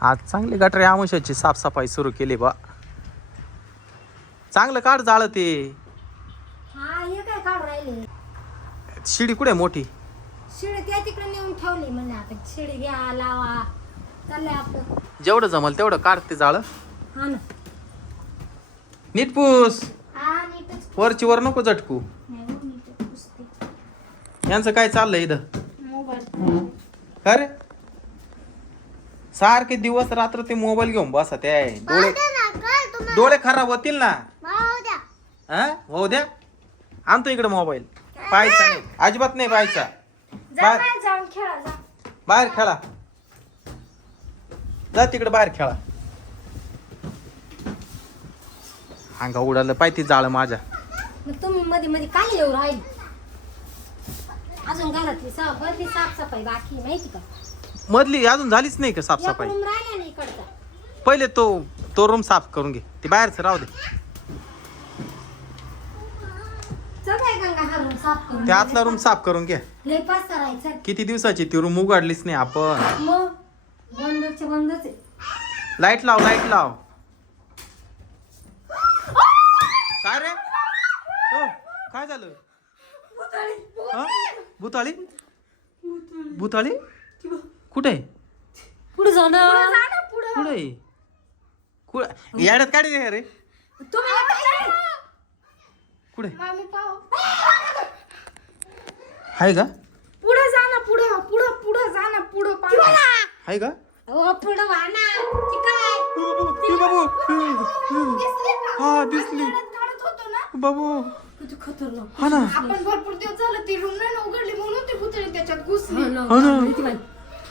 आज चांगली गटारी आमुष्याची साफसफाई सुरू केली बा. चांगलं काढ जाळ ते. हा हे काय काढ राहिले? शिडी कुठे मोठी? शिडी त्या तिकडे नेऊन ठेवली आता. शिडी घ्या लावा. चाललंय आपलं. जेवढं जमल तेवढं काढ ते जाळ. हा ना. नीट पूस. हा नीटच वरची वर नको झटकू. नाही हो, नीटच पुसते. यांचं काय चाललंय इथं? मोबाईल. का रे सारखे दिवस रात्र ते मोबाईल घेऊन बसा ते डोळे डोळे खराब होतील ना? हा? हो द्या. आणतो इकडे मोबाईल. पाहायचा नाही. अजिबात नाही पाहायचा. बाहेर जाऊन खेळा जा. बाहेर खेळा. जा तिकडे बाहेर खेळा. अंगा उडालं. पाहिजे जाळ माझ्या. मग तुम्ही मध्ये मध्ये काय येऊ राहील? अजून घरातली साफ साफसफाई बाकी माहिती का? मधली अजून झालीच नाही का एक साफसफाई राहिला इकडचा. पहिले तो तो रूम साफ करून घे. ते बाहेरचं राहू दे. सगळ्या गंगा हा रूम साफ करून ते आतला रूम साफ करून घे. लय पाच करायचं किती दिवसाची ती रूम उघडलीच नाही आपण? मग? बंदच बंदच आहे लाइट लाव लाइट लाव. काय रे? हो, काय झालं? हा? भुताळी. भुताळी? कुठे? पुढे जाणार कुठे? कुठे? याड्यात काढ रे. तुम्ही कुठे? आहे का? पुढे जा ना पुढं पुढं पुढं जा ना पुढं आहे का? पुढं बाबू? हा दिसली. काढत काढत होतो ना. बाबू. किती खतरनाक. हा ना. आपण भरपूर दिवस झालं ती रूम नाही ना उघडली म्हणून ती भुतळी त्याच्यात घुसली.